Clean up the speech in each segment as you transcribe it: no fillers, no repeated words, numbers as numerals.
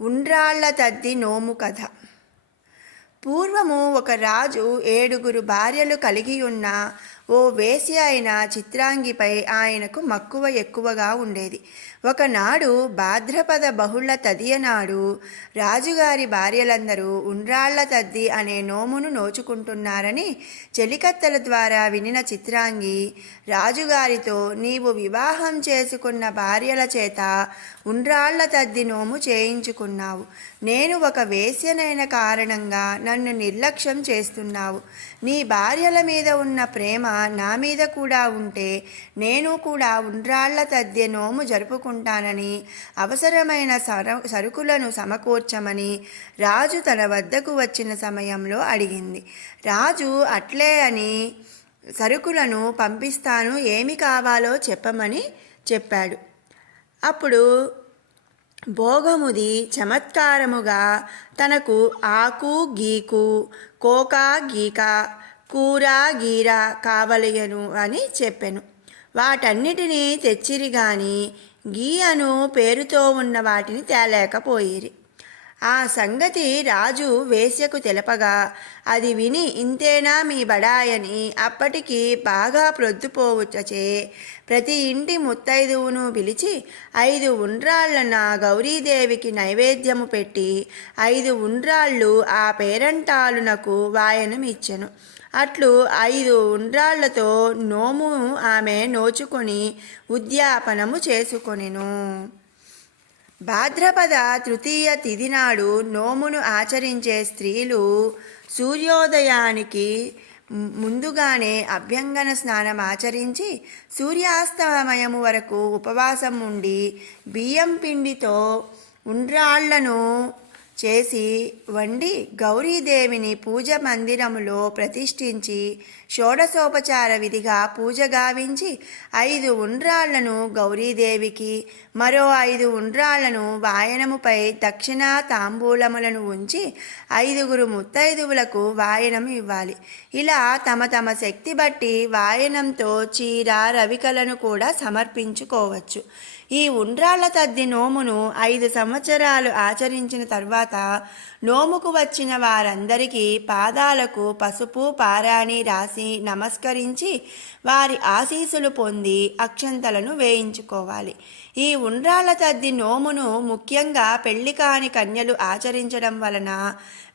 ఉండ్రాళ్ల తద్ది నోము కథ. పూర్వము ఒక రాజు 7 భార్యలు కలిగి ఉన్న ఓ వేశ్య అయిన చిత్రాంగిపై ఆయనకు మక్కువ ఎక్కువగా ఉండేది. ఒకనాడు భాద్రపద బహుళ తదియనాడు రాజుగారి భార్యలందరూ ఉండ్రాళ్ల తద్ది అనే నోమును నోచుకుంటున్నారని చెలికత్తెల ద్వారా వినిన చిత్రాంగి రాజుగారితో, నీవు వివాహం చేసుకున్న భార్యల చేత ఉండ్రాళ్ల తద్ది నోము చేయించుకున్నావు. నేను ఒక వేశ్యనైన కారణంగా నన్ను నిర్లక్ష్యం చేస్తున్నావు. నీ భార్యల మీద ఉన్న ప్రేమ నా మీద కూడా ఉంటే నేను కూడా ఉండ్రాళ్ల తద్ది నోము జరుపుకుంటానని, అవసరమైన సరుకులను సమకూర్చమని రాజు తన వద్దకు వచ్చిన సమయంలో అడిగింది. రాజు అట్లే అని సరుకులను పంపిస్తాను, ఏమి కావాలో చెప్పమని చెప్పాడు. అప్పుడు భోగముది చమత్కారముగా తనకు ఆకు గీకు, కోక గీక, కూర గీర కావలయను అని చెప్పెను. వాటన్నిటినీ తెచ్చిరి గాని గీ అను పేరుతో ఉన్న వాటిని తేలేకపోయిరి. ఆ సంగతి రాజు వేశ్యకు తెలపగా అది విని, ఇంతేనా మీ బడాయని అప్పటికి బాగా ప్రొద్దుపోవచ్చే ప్రతి ఇంటి ముత్తైదువును పిలిచి 5 ఉండ్రాళ్లన గౌరీదేవికి నైవేద్యము పెట్టి 5 ఉండ్రాళ్ళు ఆ పేరంటాలునకు వాయనమిచ్చెను. అట్లు 5 ఉండ్రాళ్లతో నోము ఆమె నోచుకొని ఉద్యాపనము చేసుకొనెను. భాద్రపద తృతీయ తిథి నాడు నోమును ఆచరించే స్త్రీలు సూర్యోదయానికి ముందుగానే అభ్యంగన స్నానం ఆచరించి సూర్యాస్తమయము వరకు ఉపవాసం ఉండి బియ్యం పిండితో ఉండ్రాళ్లను చేసి వండి గౌరీదేవిని పూజ మందిరములో ప్రతిష్ఠించి షోడశోపచార విధిగా పూజ గావించి 5 ఉండ్రాళ్లను గౌరీదేవికి, మరో 5 ఉండ్రాళ్లను వాయనముపై దక్షిణ తాంబూలములను ఉంచి 5 ముత్తైదువులకు వాయనం ఇవ్వాలి. ఇలా తమ తమ శక్తి బట్టి వాయనంతో చీర రవికలను కూడా సమర్పించుకోవచ్చు. ఈ ఉండ్రాళ్ల తద్ది నోమును 5 సంవత్సరాలు ఆచరించిన తర్వాత నోముకు వచ్చిన వారందరికీ పాదాలకు పసుపు పారాణి రాసి నమస్కరించి వారి ఆశీస్సులు పొంది అక్షంతలను వేయించుకోవాలి. ఈ ఉండ్రాళ్ల తద్ది నోమును ముఖ్యంగా పెళ్లి కాని కన్యలు ఆచరించడం వలన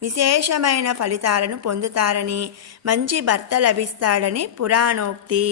విశేషమైన ఫలితాలను పొందుతారని, మంచి భర్త లభిస్తాడని పురాణోక్తి.